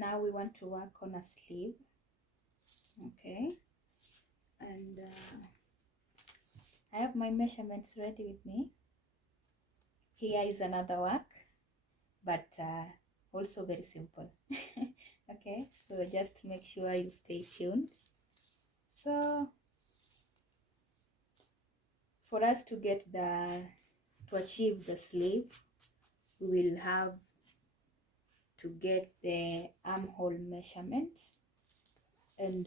Now we want to work on a sleeve. Okay, and I have my measurements ready with me. Here is another work, but also very simple. Okay, so just make sure you stay tuned. So for us to achieve the sleeve, we will have to get the armhole measurement, and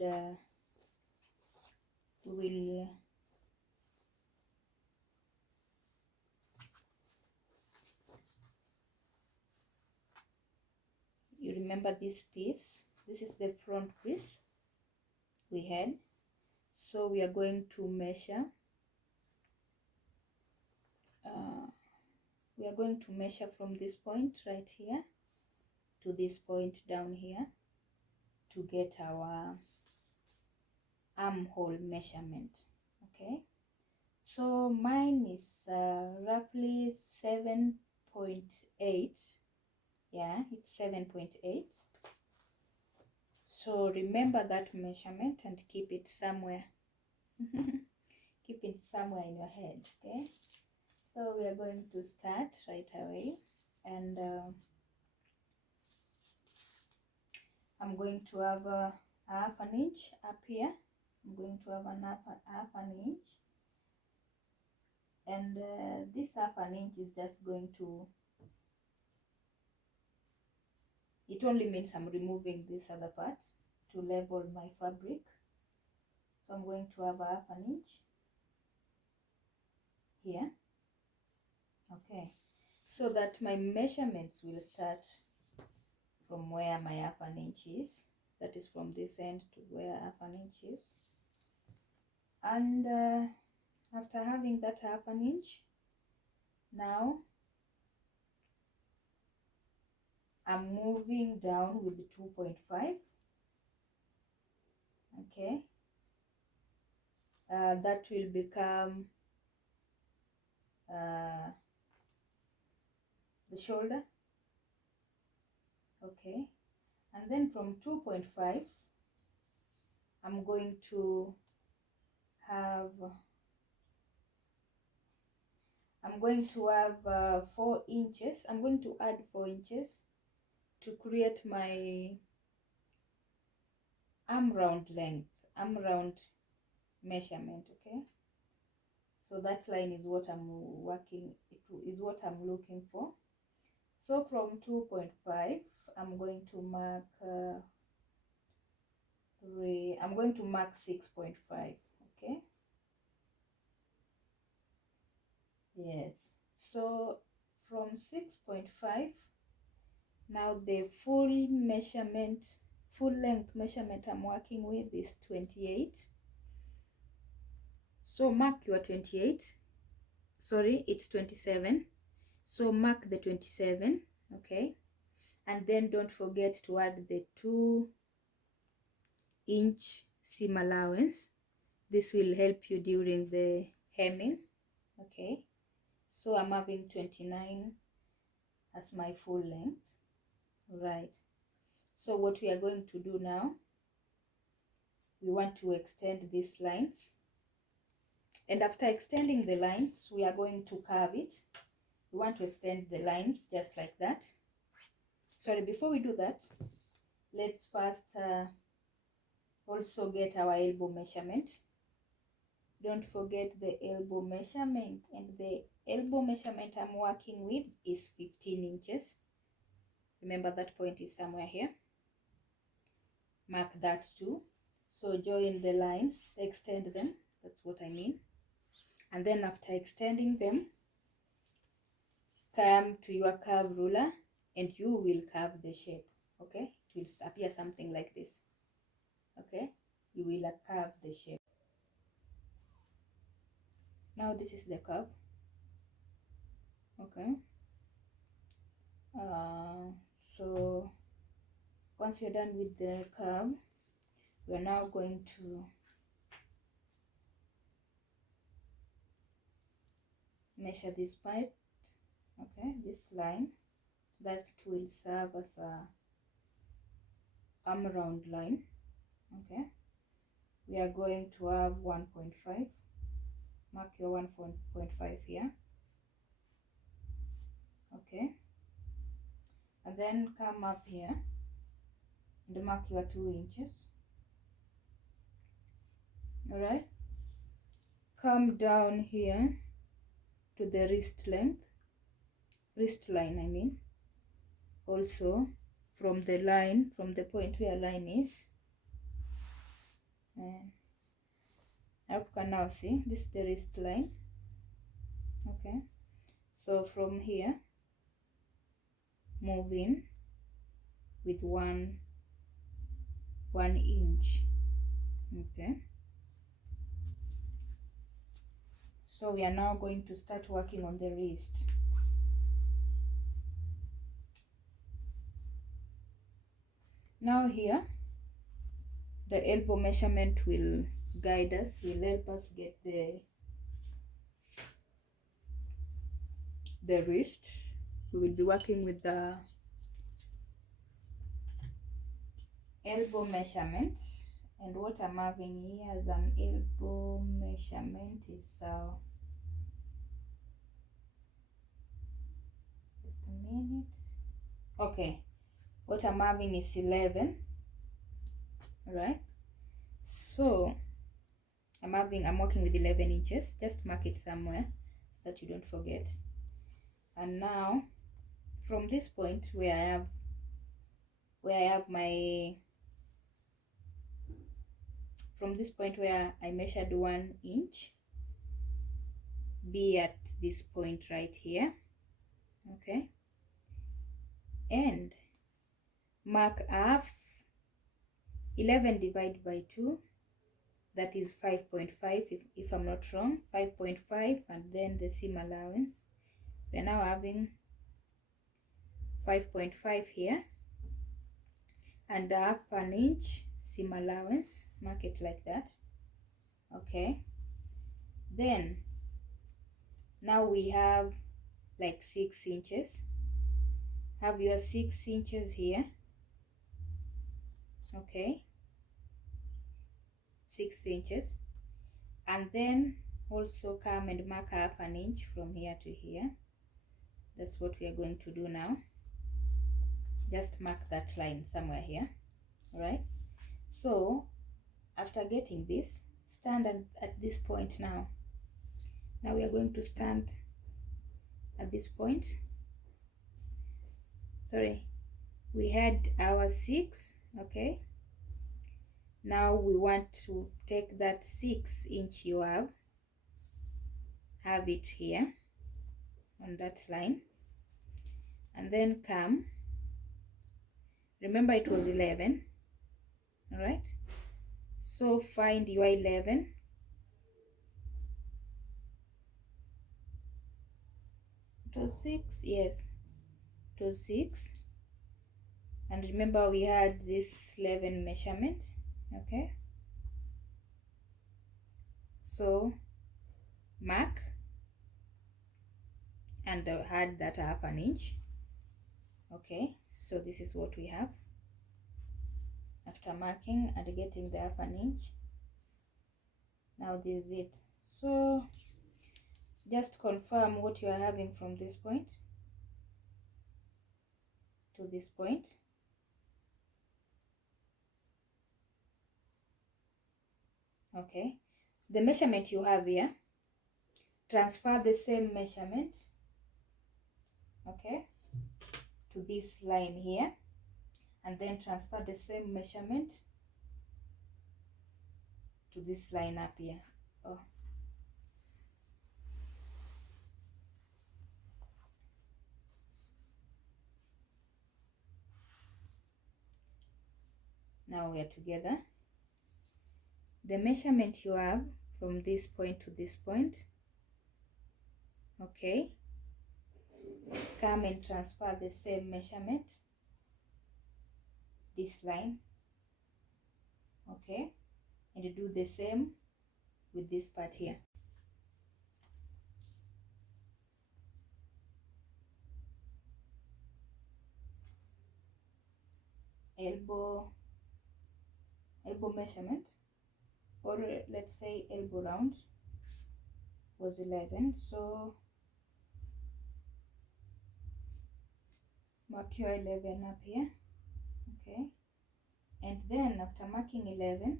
we will you remember this piece. This is the front piece we had, so we are going to measure from this point right here to this point down here to get our armhole measurement. Okay, so mine is roughly 7.8. Yeah, it's 7.8. So remember that measurement and keep it somewhere. Keep it somewhere in your head. Okay, so we are going to start right away, and I'm going to have a half an inch up here. I'm going to have half an inch, and this half an inch is just going to, it only means I'm removing this other part to level my fabric. So I'm going to have a half an inch here. Okay, so that my measurements will start from where my half an inch is. That is from this end to where half an inch is. And after having that half an inch, now I'm moving down with the 2.5. Okay, that will become the shoulder. Okay, and then from 2.5 I'm going to have 4 inches. I'm going to add 4 inches to create my arm round length, arm round measurement. Okay, so that line is what I'm looking for. So from 2.5 I'm going to mark 6.5. Okay, yes, so from 6.5, now the full length measurement I'm working with is 28. So mark your 28. Sorry, it's 27. So mark the 27. Okay, and then don't forget to add the 2-inch seam allowance. This will help you during the hemming. Okay, so I'm having 29 as my full length. Right, so what we are going to do now, we want to extend these lines, and after extending the lines we are going to curve it. We want to extend the lines just like that. Sorry, before we do that, let's first also get our elbow measurement. Don't forget the elbow measurement, and the elbow measurement I'm working with is 15 inches. Remember that point is somewhere here. Mark that too. So join the lines, extend them, that's what I mean. And then after extending them, come to your curve ruler and you will curve the shape. Okay, it will appear something like this. Okay, you will curve the shape. Now this is the curve. Okay, so once you're done with the curve, we're now going to measure this part. Okay, this line that will serve as arm round line. Okay, we are going to have 1.5. Mark your 1.5 here. Okay, and then come up here and mark your 2 inches. All right, come down here to the wrist line, I mean, also from the line, from the point where line is, and you can now see this is the wrist line. Okay, so from here move in with one inch. Okay, so we are now going to start working on the wrist. Now here the elbow measurement will guide us, will help us get the wrist. We will be working with the elbow measurement, and what I'm having here as an elbow measurement is just a minute. Okay, what I'm having is 11. All right, so I'm working with 11 inches. Just mark it somewhere so that you don't forget. And now from this point where I have my, from this point where I measured 1 inch, be at this point right here. Okay, and mark half. 11 divided by 2, that is 5.5 if I'm not wrong, 5.5, and then the seam allowance. We are now having 5.5 here, and half an inch seam allowance, mark it like that. Okay, then now we have like 6 inches. Have your 6 inches here. Okay, 6 inches, and then also come and mark half an inch from here to here. That's what we are going to do now. Just mark that line somewhere here. All right, so after getting this, stand at this point. Now we are going to stand at this point. Sorry, we had our 6. Okay, now we want to take that 6 inch you have it here on that line, and then come, remember it was 11. All right, so find your 11. It was 6, yes, it was 6, and remember we had this 11 measurement. Okay, so mark and add that half an inch. Okay, so this is what we have after marking and getting the half an inch. Now this is it. So just confirm what you are having from this point to this point. Okay, the measurement you have here, transfer the same measurement, okay, to this line here, and then transfer the same measurement to this line up here. Oh, now we are together. The measurement you have from this point to this point, okay, come and transfer the same measurement, this line, okay, and do the same with this part here. Elbow elbow measurement, or let's say elbow round, was 11. So mark your 11 up here, okay? And then after marking 11,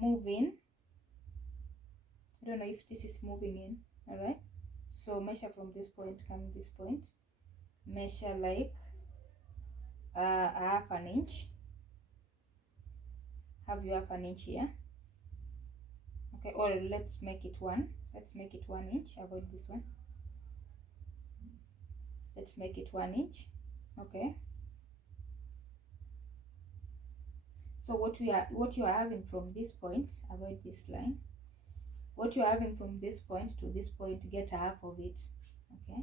move in. I don't know if this is moving in, all right? So measure from this point, come this point, measure like a half an inch. Have your half an inch here, okay? Or let's make it 1 inch. Avoid this one. Let's make it 1 inch, okay? So what you are having from this point, avoid this line. What you are having from this point to this point, get half of it, okay?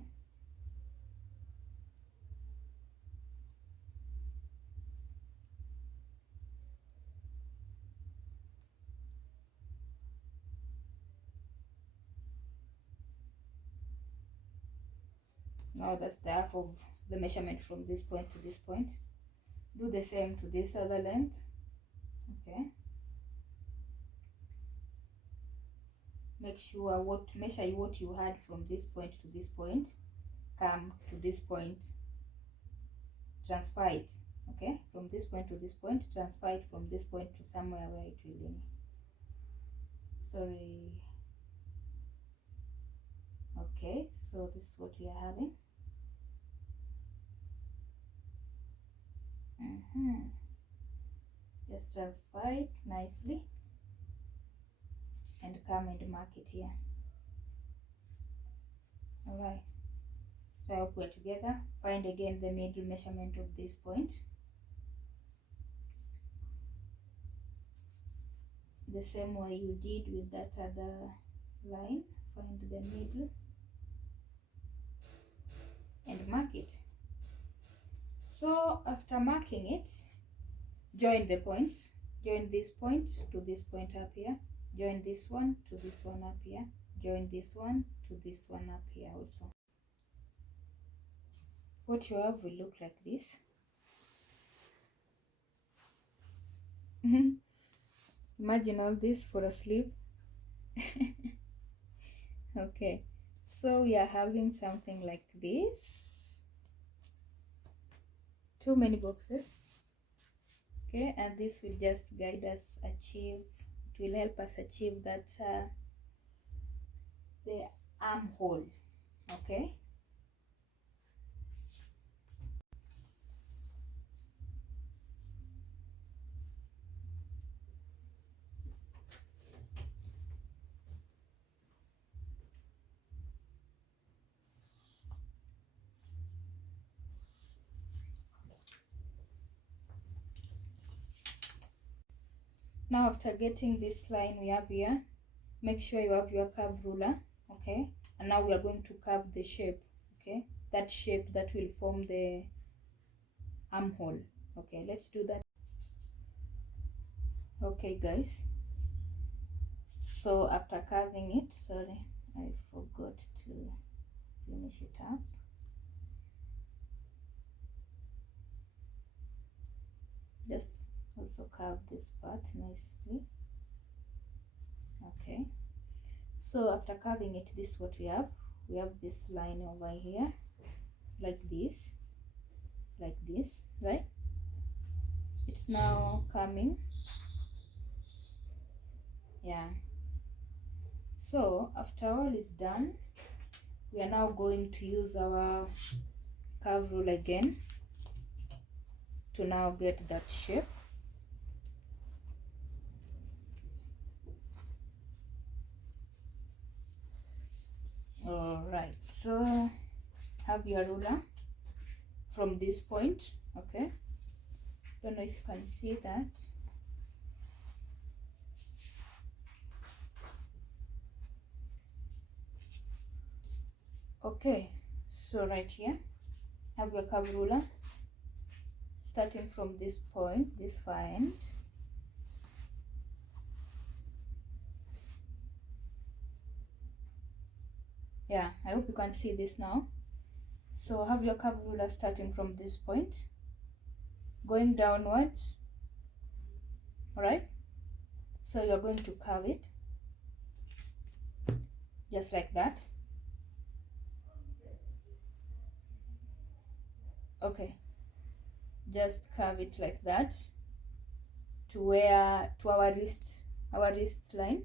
Now that's the half of the measurement from this point to this point. Do the same to this other length, okay? Make sure measure what you had from this point to this point, come to this point, transfer it, okay? From this point to this point, transfer it from this point to somewhere where it will be. Sorry. Okay, so this is what we are having. Just transfer it nicely and come and mark it here. All right, so I hope we're together. Find again the middle measurement of this point, the same way you did with that other line. Find the middle and mark it. So after marking it, join the points. Join this point to this point up here, join this one to this one up here, join this one to this one up here also. What you have will look like this. Imagine all this for a sleeve. Okay, so we are having something like this. Too many boxes. Okay, and this will just guide us achieve, it will help us achieve that the armhole, okay? Now after getting this line we have here, make sure you have your curve ruler, okay? And now we are going to curve the shape, okay? That shape that will form the armhole. Okay, let's do that. Okay guys, so after carving it, sorry, I forgot to finish it up. Just also curve this part nicely. Okay, so after carving it, this is what we have. We have this line over here, like this, right? It's now coming, yeah. So after all is done, we are now going to use our curve rule again to now get that shape. All right, so have your ruler from this point, okay? Don't know if you can see that. Okay, so right here, have your curve ruler, starting from this point, this far end. Yeah, I hope you can see this now. So have your curve ruler starting from this point, going downwards All right, so you're going to curve it just like that. Okay, just curve it like that to our wrist line.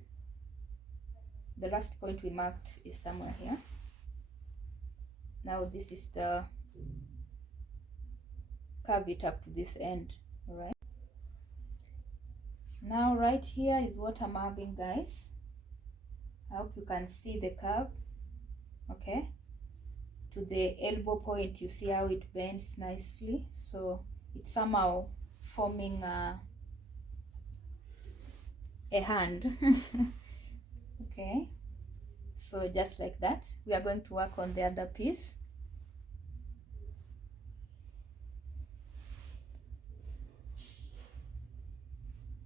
The last point we marked is somewhere here. Now this is the curve it up to this end. All right, now right here is what I'm having, guys. I hope you can see the curve. Okay, to the elbow point, you see how it bends nicely, so it's somehow forming a hand. Okay, so just like that, we are going to work on the other piece.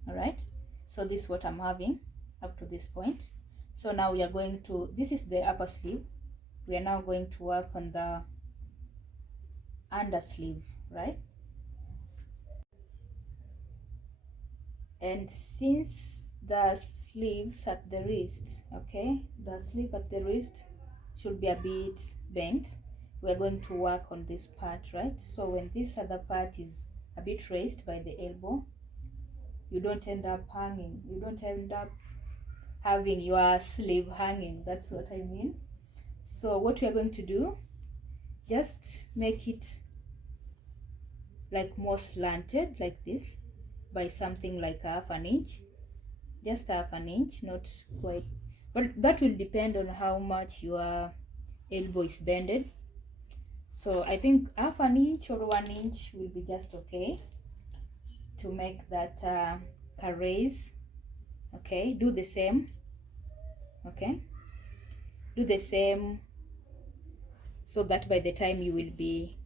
All right, so this is what I'm having up to this point. So now we are going to, this is the upper sleeve, we are now going to work on the under sleeve, right? And since the sleeves at the wrist, okay, the sleeve at the wrist should be a bit bent, we're going to work on this part, right? So when this other part is a bit raised by the elbow, you don't end up hanging, you don't end up having your sleeve hanging. That's what I mean. So what we're going to do, just make it like more slanted like this by something like half an inch, just half an inch, not quite, but that will depend on how much your elbow is bended. So I think half an inch or 1 inch will be just okay to make that caress. Okay, do the same. Okay, do the same, so that by the time you will be,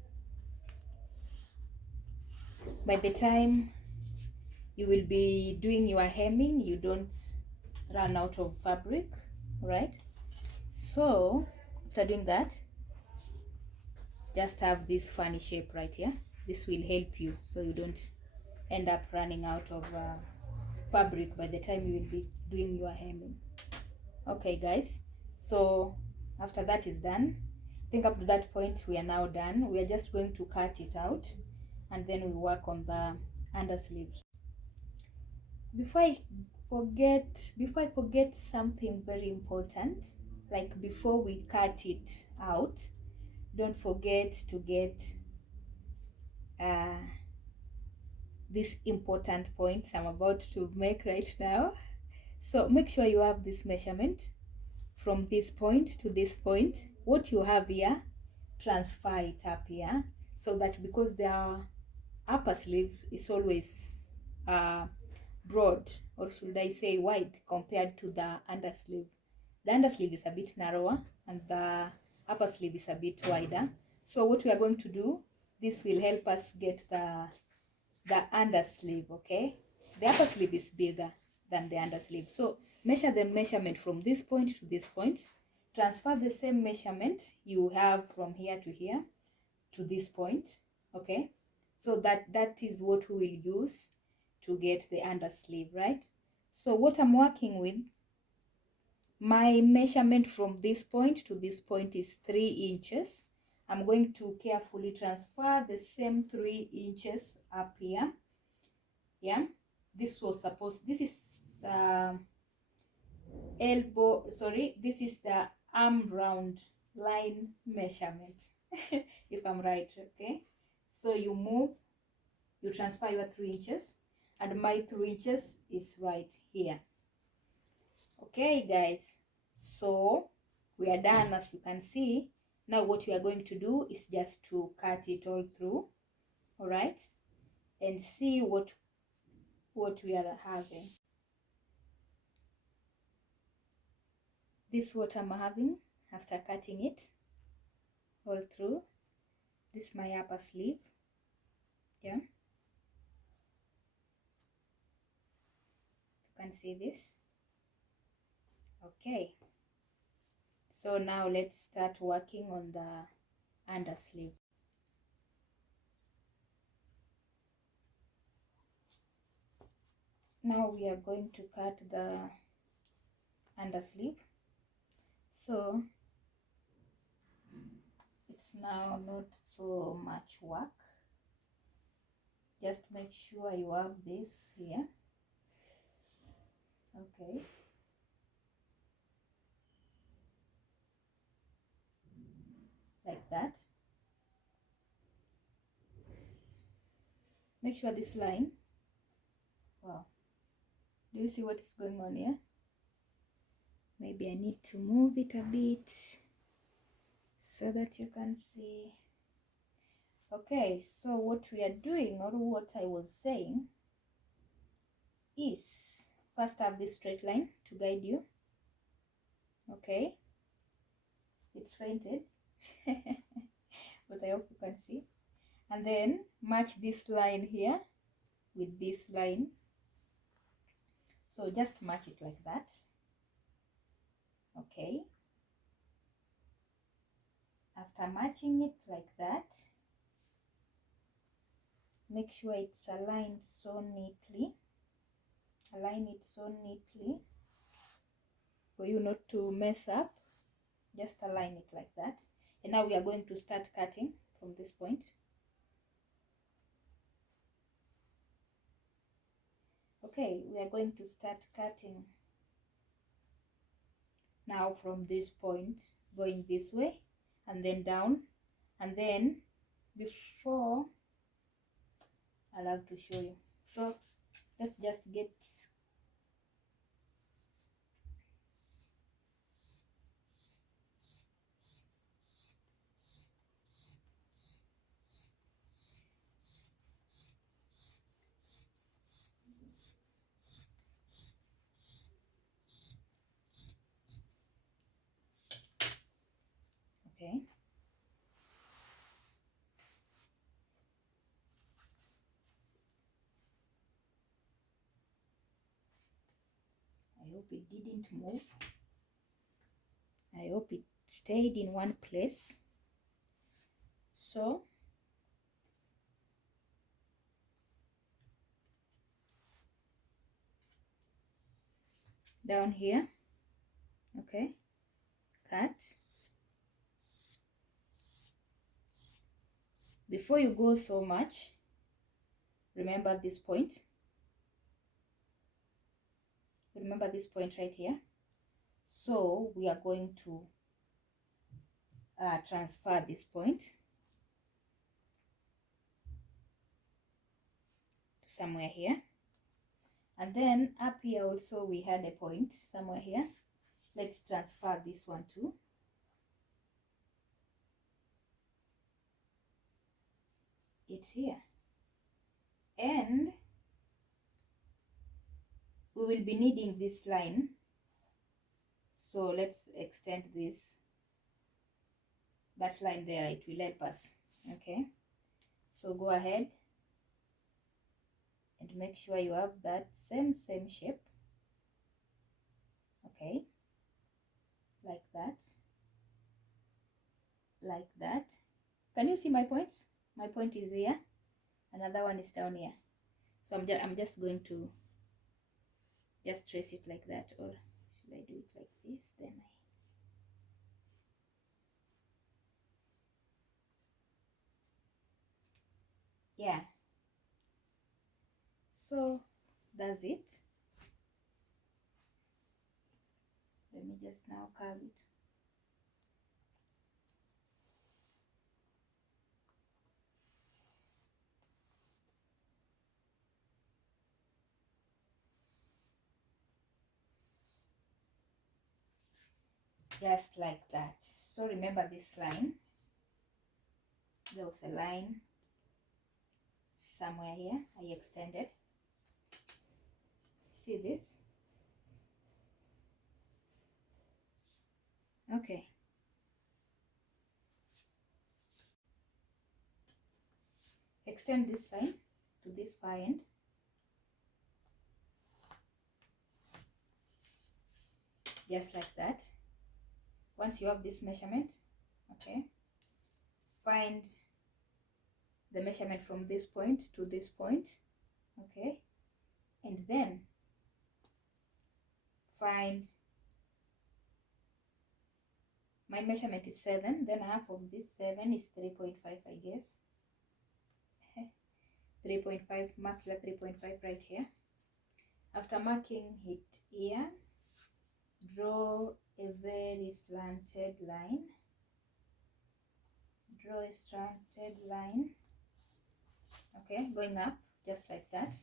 doing your hemming, you don't run out of fabric, right? So after doing that, just have this funny shape right here. This will help you so you don't end up running out of fabric by the time you will be doing your hemming. Okay guys, so after that is done, I think up to that point we are now done. We are just going to cut it out and then we work on the under sleeves. Before I forget something very important, like before we cut it out, don't forget to get these important points I'm about to make right now. So make sure you have this measurement from this point to this point. What you have here, transfer it up here, so that because the upper sleeve is always broad, or should I say wide, compared to the undersleeve. The undersleeve is a bit narrower and the upper sleeve is a bit wider. So what we are going to do, this will help us get the undersleeve. Okay, the upper sleeve is bigger than the undersleeve, so measure the measurement from this point to this point, transfer the same measurement you have from here to here to this point. Okay, so that is what we will use to get the undersleeve, right? So what I'm working with, my measurement from this point to this point is 3 inches. I'm going to carefully transfer the same 3 inches up here. Yeah, this is this is the arm round line measurement. If I'm right. Okay, so you transfer your 3 inches and my 3 inches is right here. Okay guys, so we are done. As you can see, now what we are going to do is just to cut it all through, all right, and see what we are having. This is what I'm having after cutting it all through. This is my upper sleeve. Yeah, you can see this. Okay, so now let's start working on the under sleeve. Now we are going to cut the undersleeve. So it's now not so much work. Just make sure you have this here. Okay. Like that. Make sure this line. Wow. Do you see what is going on here? Maybe I need to move it a bit so that you can see. Okay, so what we are doing, or what I was saying, is first have this straight line to guide you. Okay, it's fainted, but I hope you can see. And then match this line here with this line. So just match it like that. Okay. After matching it like that, make sure it's aligned so neatly. Align it so neatly for you not to mess up. Just align it like that. And now we are going to start cutting from this point. Okay, we are going to start cutting now from this point, going this way and then down. And then before, I'll have to show you. So let's just get okay. I hope it didn't move. I hope it stayed in one place. So down here, okay, cut. Before you go so much, remember this point. Remember this point right here. So we are going to transfer this point to somewhere here. And then up here also we had a point somewhere here. Let's transfer this one too. It's here. And we will be needing this line. So let's extend this, that line there, it will help us. Okay. So go ahead and make sure you have that same shape. Okay. Like that. Like that. Can you see my points? My point is here. Another one is down here. So I'm just going to just trace it like that, or should I do it like this? Then yeah. So that's it. Let me just now curve it. Just like that. So remember this line. There was a line somewhere here. I extended. See this? Okay. Extend this line to this far end. Just like that. Once you have this measurement, okay, find the measurement from this point to this point, okay, and then find my measurement is 7, then half of this 7 is 3.5, I guess. 3.5, mark the 3.5 right here. After marking it here, draw a very slanted line. Draw a slanted line, okay, going up just like that.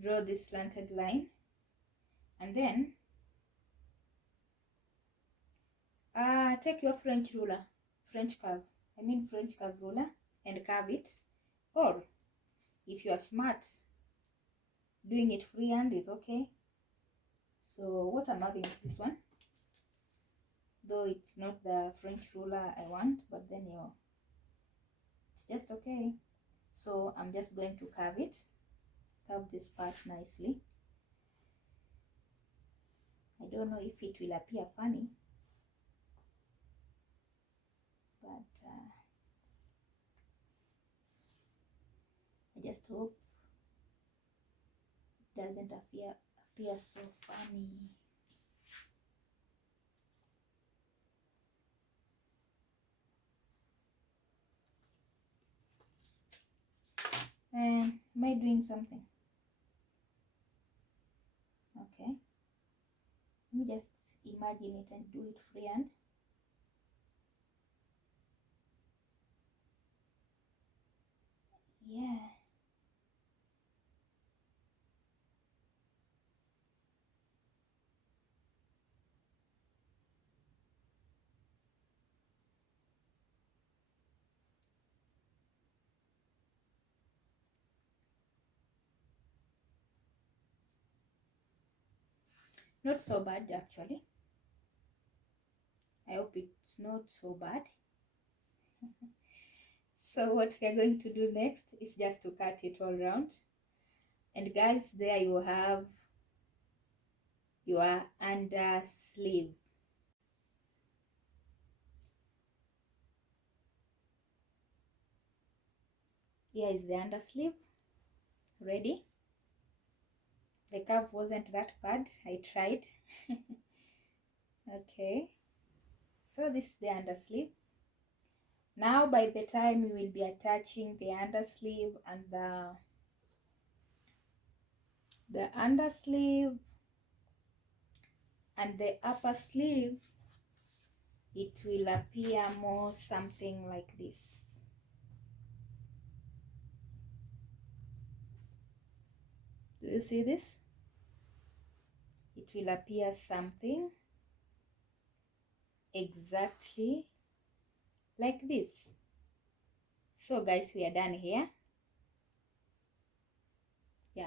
Draw this slanted line, and then take your French ruler, French curve ruler, and curve it. Or if you are smart, doing it freehand is okay. So what I'm having is this one, though it's not the French ruler I want, but then it's just okay. So I'm just going to curve it, curve this part nicely. I don't know if it will appear funny, but I just hope it doesn't appear so funny. And am I doing something? Okay, let me just imagine it and do it freehand. Yeah. Not so bad actually. I hope it's not so bad. So what we are going to do next is just to cut it all around. And guys, there you have your under sleeve. Here is the under sleeve ready. The curve wasn't that bad, I tried. Okay, so this is the under sleeve. Now by the time we will be attaching the under sleeve and the under sleeve and the upper sleeve, it will appear more something like this. Do you see this? It will appear something exactly like this. So guys, we are done here.